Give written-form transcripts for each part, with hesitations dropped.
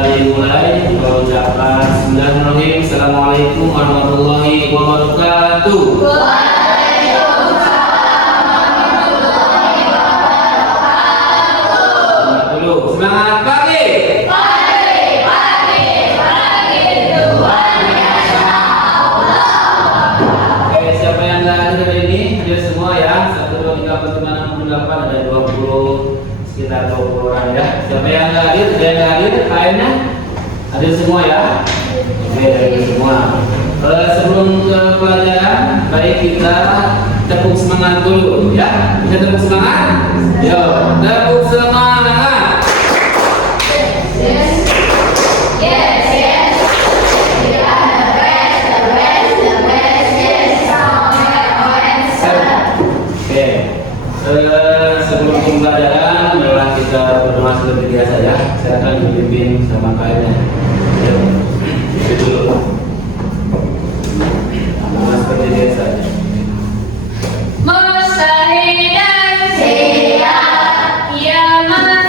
dimulai. Kita ucapkan bismillahirrahmanirrahim. Assalamualaikum warahmatullahi wabarakatuh. Semangat pagi. Tuhan Yesus Allah. Oke, siapa yang nggak hadir hari ini? Hadir semua ya. 1, 2, 3, 4, 5, 6, 7, 8, ada 20, sekitar 20 orang ya. Siapa yang nggak hadir? Ada yang nggak hadir? Lainnya hadir semua ya. Oke, hadir semua. Sebelum ke pelajaran, baik kita tepuk semangat dulu ya. Kita tepuk semangat. Yo, tepuk semangat. Sebelum pembelajaran, marilah kita berdoa seperti biasa ya. Saya akan dipimpin sama kalian. Itu dulu. Doa seperti biasa. Mustahidan siap kiamat,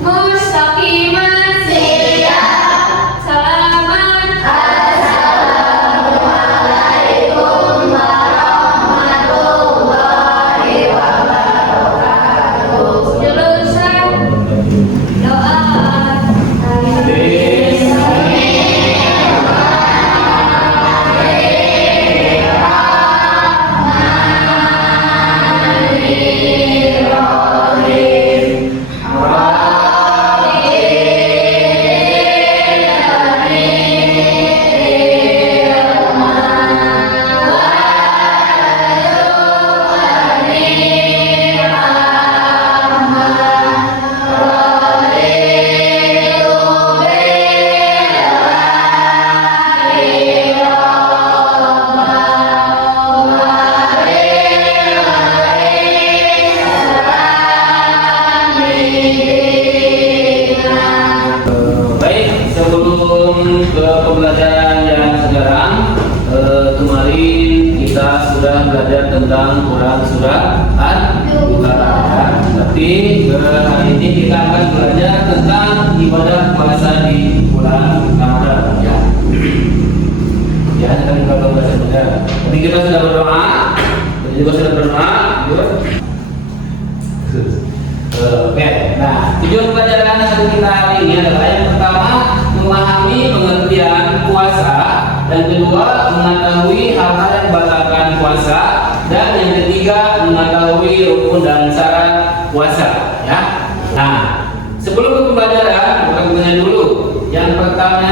mustaqiman siap salaman. Assalamualaikum warahmatullahi wabarakatuh. Jurusan doa. Baik, sebelum ke pembelajaran yang sekarang, kemarin kita sudah belajar tentang Quran surah Al-Baqarah. Tapi hari ini kita akan belajar tentang ibadah puasa di bulan Ramadan. Ya, ya kita akan belajar. Tapi kita sudah berdoa, kita juga sudah berdoa. Oke, nah tujuan pelajaran kita hari ini adalah yang pertama memahami pengertian puasa, dan kedua mengetahui hal-hal yang membatalkan puasa, dan yang ketiga mengetahui rukun dan syarat puasa. Ya, nah sebelum ke pembelajaran kita tanya dulu. Yang pertama,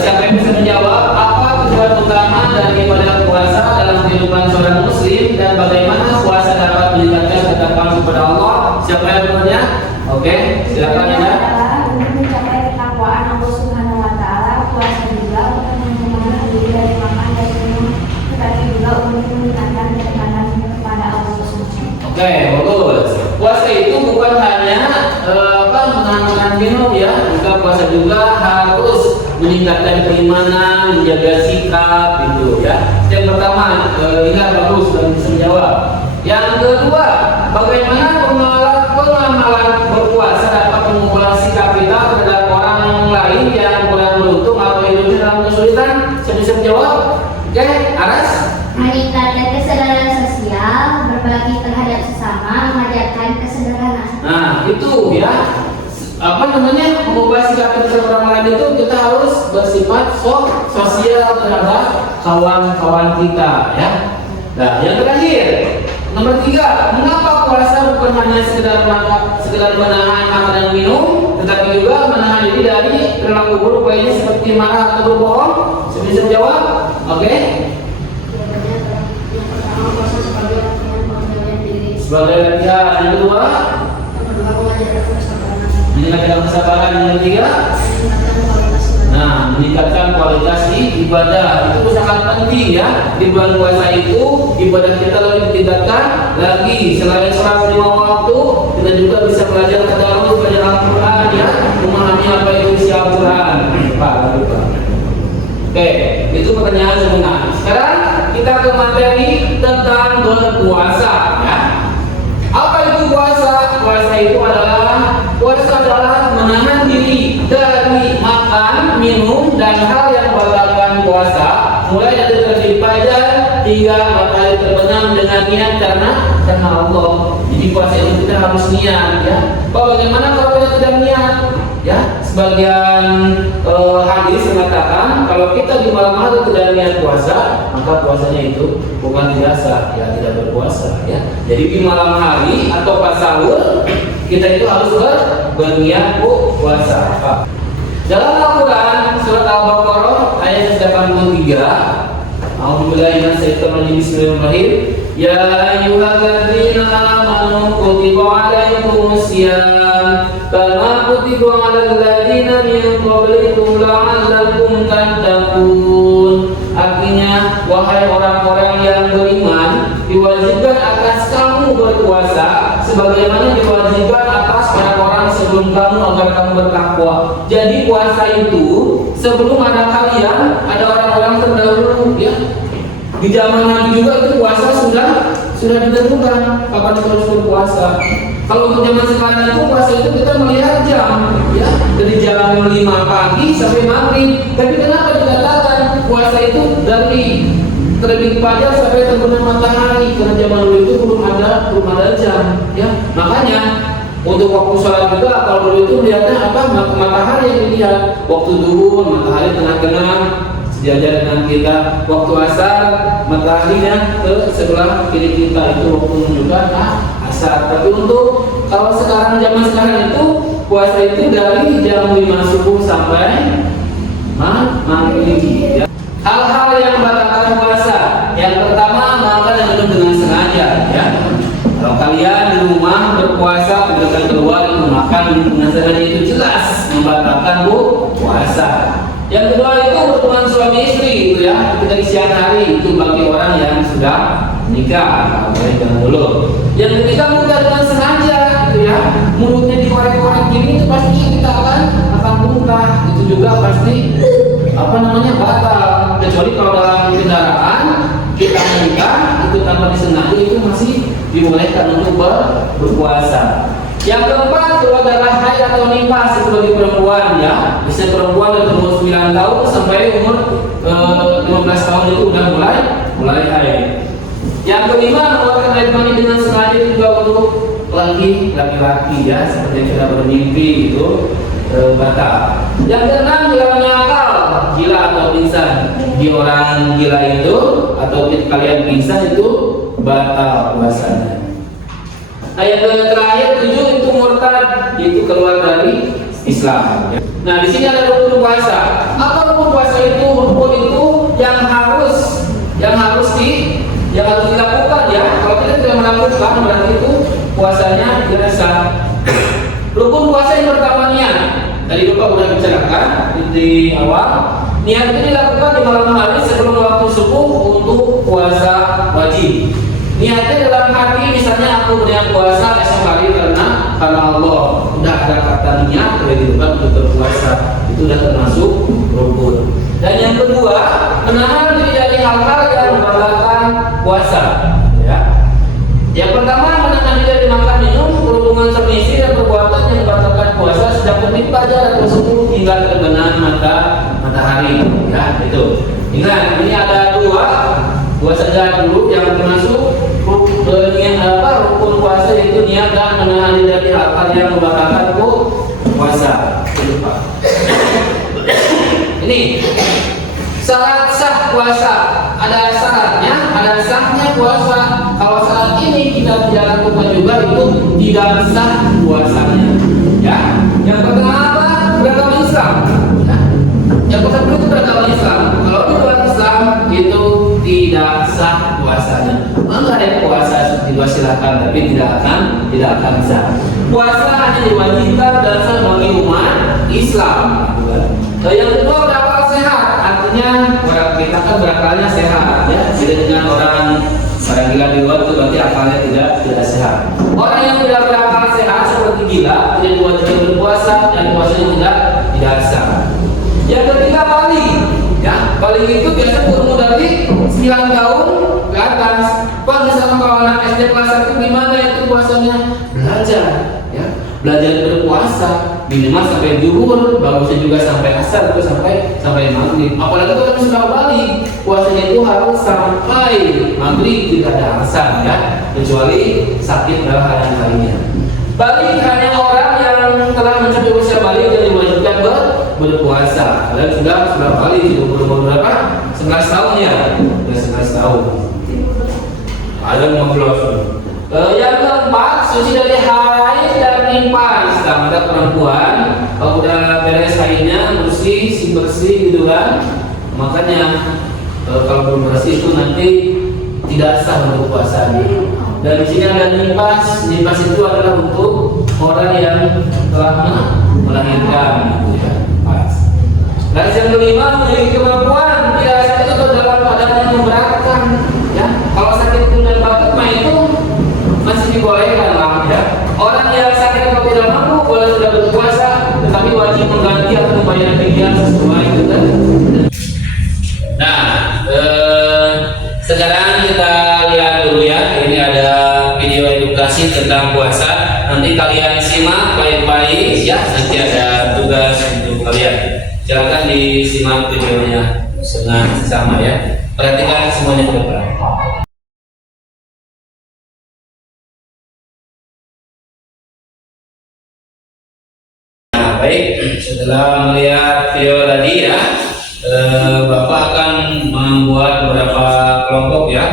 siapa yang bisa menjawab apa tujuan utama dari ibadah puasa dalam kehidupan seorang muslim dan bagaimana puasa dapat meningkatkan ketakwaan kepada Allah? Siapa yang bertanya? Oke, silakan ya. Untuk mencapai ketakwaan Allah Subhanahu wa taala, puasa juga untuk menghilangkan diri dari makan dan minum, tetapi juga untuk meningkatkan kedekatan kepada Allah Subhanahu. Oke, bagus. Puasa itu bukan hanya menahan minum ya, bukan. Puasa juga harus meningkatkan keimanan, menjaga sikap itu ya. Yang pertama, ingat bagus dan bisa menjawab. Yang kedua, bagaimana pengamalan berpuasa dapat mengubah sikap kita terhadap orang lain yang kurang beruntung atau hidupnya dalam kesulitan? Saya bisa menjawab. Oke, Aras. Meningkatkan kesadaran sosial, berbagi terhadap sesama, mengajarkan kesederhanaan. Nah, itu ya. Mengubah sikap kita terhadap orang lain itu kita harus bersifat sosial terhadap kawan-kawan kita ya. Nah, yang terakhir, nomor 3, mengapa puasa bukan hanya sekedar menahan makan dan minum, tetapi juga menahan diri dari perilaku buruk lainnya seperti marah atau berbohong? Saya bisa menjawab. Oke. Yang pertama, puasa sebagai latihan pengendalian diri. Sebagai latihan. Yang kedua, meningkatkan kesabaran. Yang ketiga, meningkatkan kualitas ibadah. Itu sangat penting ya. Di bulan puasa itu ibadah kita lebih ditingkatkan lagi. Selain sholat 5 waktu, kita juga bisa belajar tadarus, belajar Al-Quran ya, memahami apa itu isi Al-Quran. Oke, itu pertanyaan sebenarnya. Sekarang kita ke materi tentang berpuasa ya. Apa itu puasa? Puasa itu adalah puasa adalah menahan diri dari makan, minum, dan hal yang membatalkan puasa, mulai dari terbit fajar hingga matahari terbenam dengan niat karena Allah. Jadi puasa itu kita harus niat, ya. Bagaimana kalau kita tidak niat? Ya, sebagian hadis mengatakan kalau kita di malam hari tidak niat puasa, maka puasanya itu bukan tidak sah, ya, tidak berpuasa, ya. Jadi di malam hari atau pas sahur kita itu harus berniat puasa. Dalam Al-Quran surat Al-Baqarah ayat 83, A'udzubillahi minasyaitonir rajim, bismillahirrahmanirrahim. Ya ayyuhalladzina amanu kutiba 'alaikumus syiyam kama kutiba 'alal ladzina min qablikum la'allakum tattaqun. Artinya, wahai orang-orang yang beriman, diwajibkan atas kamu berpuasa sebagaimana diwajibkan atas orang-orang sebelum kamu agar kamu bertakwa. Jadi puasa itu sebelum ada kalian, ada orang-orang terdahulu, ya. Di zaman Nabi juga itu puasa sudah ditentukan kapan kita harus berpuasa. Kalau untuk zaman sekarang itu puasa itu kita melihat jam, ya, dari jam 5 pagi sampai maghrib. Tapi kenapa dikatakan puasa itu dari terbit fajar sampai terbenam matahari? Karena zaman dulu itu belum ada jam, ya. Makanya untuk waktu sholat juga kalau dulu itu melihatnya apa? Matahari yang dilihat. Waktu zuhur matahari tengah-tengah sejajar dengan kita. Waktu asar mataharinya ke sebelah kiri kita, itu waktu menunjukkan asar. Tapi untuk kalau sekarang zaman sekarang itu puasa itu dari jam 5 subuh sampai maghrib, ya. Hal-hal yang membatalkan puasa. Yang pertama, makan dan minum dengan sengaja, ya. Kalau kalian di rumah berpuasa kemudian keluar itu makan dengan sengaja, itu jelas membatalkan puasa. Yang kedua itu berhubungan suami istri, itu, ya, ketika di siang hari, itu bagi orang yang sudah menikah, boleh jangan dulu. Yang ketiga muka dengan sengaja, itu, ya, mulutnya dikorek-korek gini, itu pasti kita akan muntah, itu juga pasti batal. Kecuali kalau dalam kendaraan kita menikah itu tanpa disengaja, itu masih dibolehkan untuk berpuasa. Yang keempat, kalau darah haid atau nifas sebagai perempuan, ya, bisa perempuan dari umur 9 tahun sampai umur 15 tahun itu udah mulai haid. Yang kelima, mengeluarkan air mani dengan sengaja itu juga untuk laki-laki, ya, seperti yang kita bermimpi itu batal. Yang keenam, hilangnya akal, gila atau pingsan. Di orang gila itu atau kalian pingsan itu batal puasanya. Nah, yang terakhir 7 itu murtad, itu keluar dari Islam. Nah, di sini ada rukun puasa. Apa rukun puasa itu? Rukun itu yang harus dilakukan, ya. Kalau kita tidak melakukan berarti itu puasanya tidak sah. Rukun puasa yang pertama niat. Tadi Bapak sudah bicarakan di awal. Niat itu dilakukan di malam hari sebelum waktu subuh untuk puasa wajib. Niatnya dalam hati, misalnya aku berniat puasa esok hari karena Allah. Udah ada kata niat kewajiban untuk berpuasa, itu sudah termasuk rukun. Dan yang kedua, menahan diri dari hal-hal yang membatalkan puasa, ya. Yang pertama, menahan diri dari makan minum, berhubungan suami istri, dan perbuatan yang membatalkan puasa sejak terbit fajar atau subuh hingga terbenam matahari, ya, itu. Ingat, ini ada dua saja dulu yang termasuk rukun puasa, yaitu niat dan menahan diri dari hal-hal yang membatalkan puasa. Ini syarat sah puasa, ada syaratnya, ada sahnya puasa. Kalau saat ini kita tidak lakukan juga, itu tidak sah puasanya, ya. Yang pertama apa? Beragama Islam, ya. Yang pertama itu beragama Islam. Kalau di luar Islam itu tidak sah puasanya. Mengenai puasa seperti dua silakan, tapi tidak akan sah. Puasa hanya diwajibkan dan sah bagi umat Islam. Yang kedua, berakal sehat. Artinya kita kan berakalnya sehat, ya. Beda dengan orang gila di luar, itu berarti akalnya tidak sehat. Orang yang tidak berakal sehat seperti gila tidak diwajibkan berpuasa, dan puasanya tidak sah. Yang ketiga, balik. Ya, balik itu biasa berumur dari 9 tahun ke atas. Pak, misalnya kalau anak SD kelas 1 gimana itu puasanya? Belajar, ya. belajar berpuasa minimal sampai zuhur, bagusnya juga sampai asar atau sampai maghrib. Apalagi kalau sudah balik, puasanya itu harus sampai maghrib, tidak ada alasan ya, kecuali sakit dalam hal yang lainnya. Balik hanya orang yang telah mencapai usia balik dan diwajibkan berpuasa. Dan sudah balik, sudah berumur berapa? 11 tahun ya, sudah 11 tahun. Ada 15. Yang keempat, suci dari haid dan nifas. Nah, ada perempuan kalau udah beres haidnya bersih gitu kan, makanya kalau belum bersih itu nanti tidak sah untuk puasanya. Dan di sini ada nifas. Nifas itu adalah untuk orang yang telah melahirkan, gitu ya. Dan yang kelima, memiliki kemampuan tidak sakit atau dalam keadaan yang memberatkan. Ya, kalau sakit itu dan batuk mah itu masih dibolehkan lah ya. Orang yang sakit atau tidak mampu boleh sudah berpuasa, tetapi wajib mengganti atau membayar fidyah sesuai dengan. Nah, sekarang kita lihat dulu ya. Ini ada video edukasi tentang puasa. Nanti kalian simak baik-baik ya. Nanti ada tugas untuk kalian. Silakan disimak videonya dengan sama ya. Perhatikan semuanya ke depan. Baik, setelah melihat video tadi ya, Bapak akan membuat beberapa kelompok ya,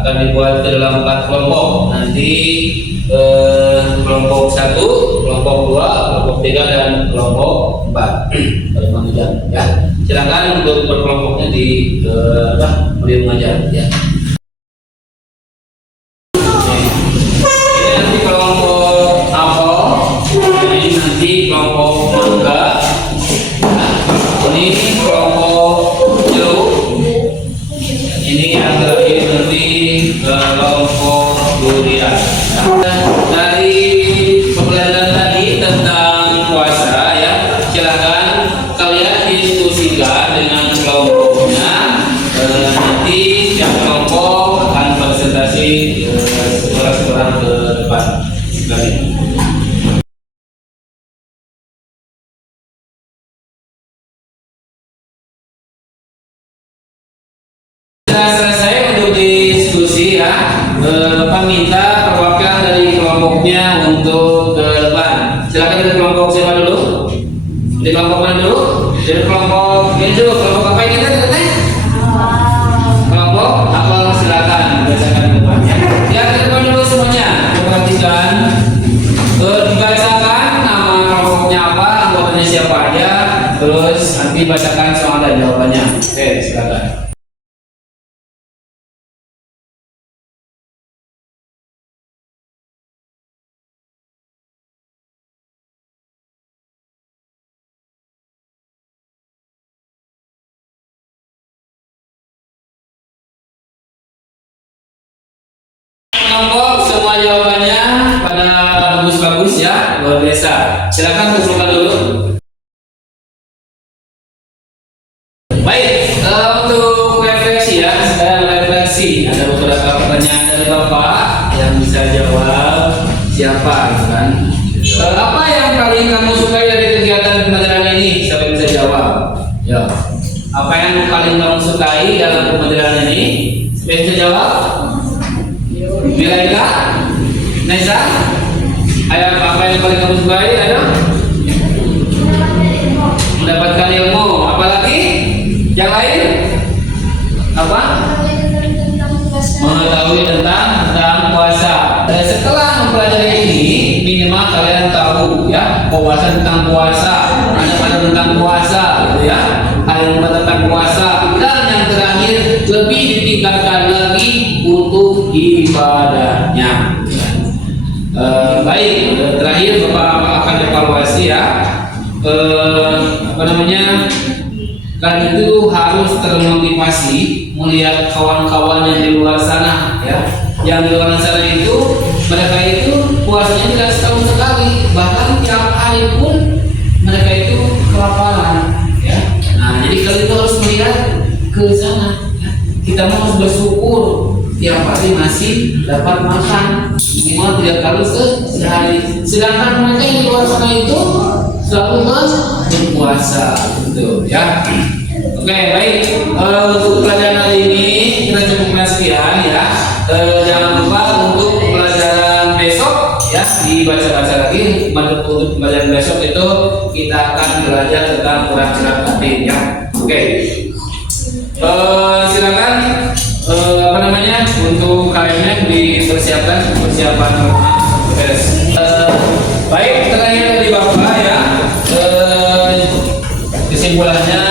akan dibuat ke dalam 4 kelompok. Nanti kelompok 1, kelompok 2, kelompok 3 dan kelompok 4 pada mengajar ya. Silakan untuk berkelompoknya di beliau mengajar ya. Nanti kelompok mangga, ini kelompok jeruk, ini yang terakhir nanti kelompok durian. Dari pembelajaran tadi tentang puasa ya, silakan kalian diskusikan dengan kelompoknya. Nanti yang kelompok akan presentasi seorang ke depan. Selesai untuk diskusi ya. Bapak minta perwakilan dari kelompoknya untuk ke depan. Silakan dari kelompok siapa dulu? Dari kelompok mana dulu? Dari kelompok ini dulu. Kelompok apa ini tadi? Kelompok apa? Silakan bacakan di depan ya. Ya, ke depan dulu semuanya. Perhatikan. Dibacakan nama kelompoknya apa, anggotanya siapa aja. Terus nanti bacakan soal dan jawabannya. Oke, silakan. Kelompok semua jawabannya pada bagus-bagus ya, luar biasa. Silakan kumpulkan dulu. Baik, untuk refleksi ya, sekarang refleksi. Ada beberapa pertanyaan dari Bapak yang bisa jawab siapa gitu kan. Apa yang paling kamu sukai dari kegiatan pembelajaran ini? Siapa yang bisa jawab? Ya. Apa yang paling kamu sukai dalam pembelajaran ini? Siapa yang bisa jawab? Milaika, Nesa, ada apa yang paling kamu sukai? Ada? Mendapatkan ilmu. Apalagi? Yang lain? Apa? Mengetahui tentang puasa. Dan setelah mempelajari ini, minimal kalian tahu ya, wawasan tentang puasa, ada tentang puasa, gitu ya, ada tentang puasa. Dan yang terakhir, lebih ditingkatkan lagi untuk ibadahnya. Baik, terakhir Bapak akan evaluasi ya. Kalian itu harus termotivasi melihat kawan-kawan yang di luar sana ya. Yang di luar sana itu mereka itu puasanya tidak setahun sekali, bahkan tiap hari pun mereka itu kelaparan ya. Nah, jadi kalian itu harus melihat ke sana ya. Kita harus bersyukur tiap hari masih dapat makan, minimal 3 kali sehari. Sedangkan mereka yang di luar sana itu selalu berpuasa, gitu ya. Oke, baik. Untuk pelajaran hari ini kita cukupkan sekian ya. Jangan lupa untuk pelajaran besok ya dibaca-baca lagi. Untuk pelajaran besok itu kita akan belajar tentang kurang-kurang batin ya. Oke. Silakan apa namanya untuk KM-nya dipersiapkan persiapan beres. Baik, terakhir dari Bapak ya. Kesimpulannya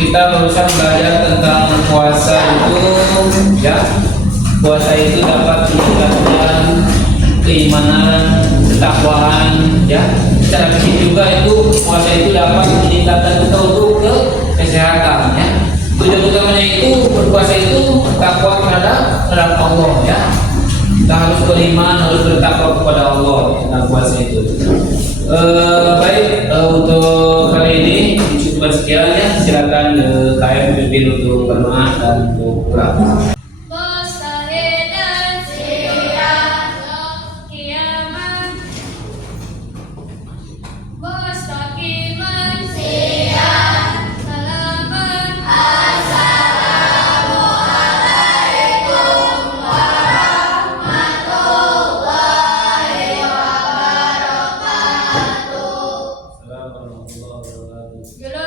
kita berusaha belajar tentang puasa itu ya. Puasa itu dapat meningkatkan keimanan, ketakwaan ya. Secara fisik juga itu puasa itu dapat meningkatkan kita untuk kesehatan ya. Tujuan utamanya itu berpuasa itu takwa terhadap Allah ya. Kita harus beriman, harus bertakwa kepada Allah dengan puasa itu. Baik, untuk kali ini cukup sekian ya. Silakan KM pimpin untuk berdoa dan untuk pulang. Mustahidan siap kiamat mustaqiman siap salaman assalamualaikum warahmatullahi wabarakatuh. Assalamualaikum warahmatullahi wabarakatuh.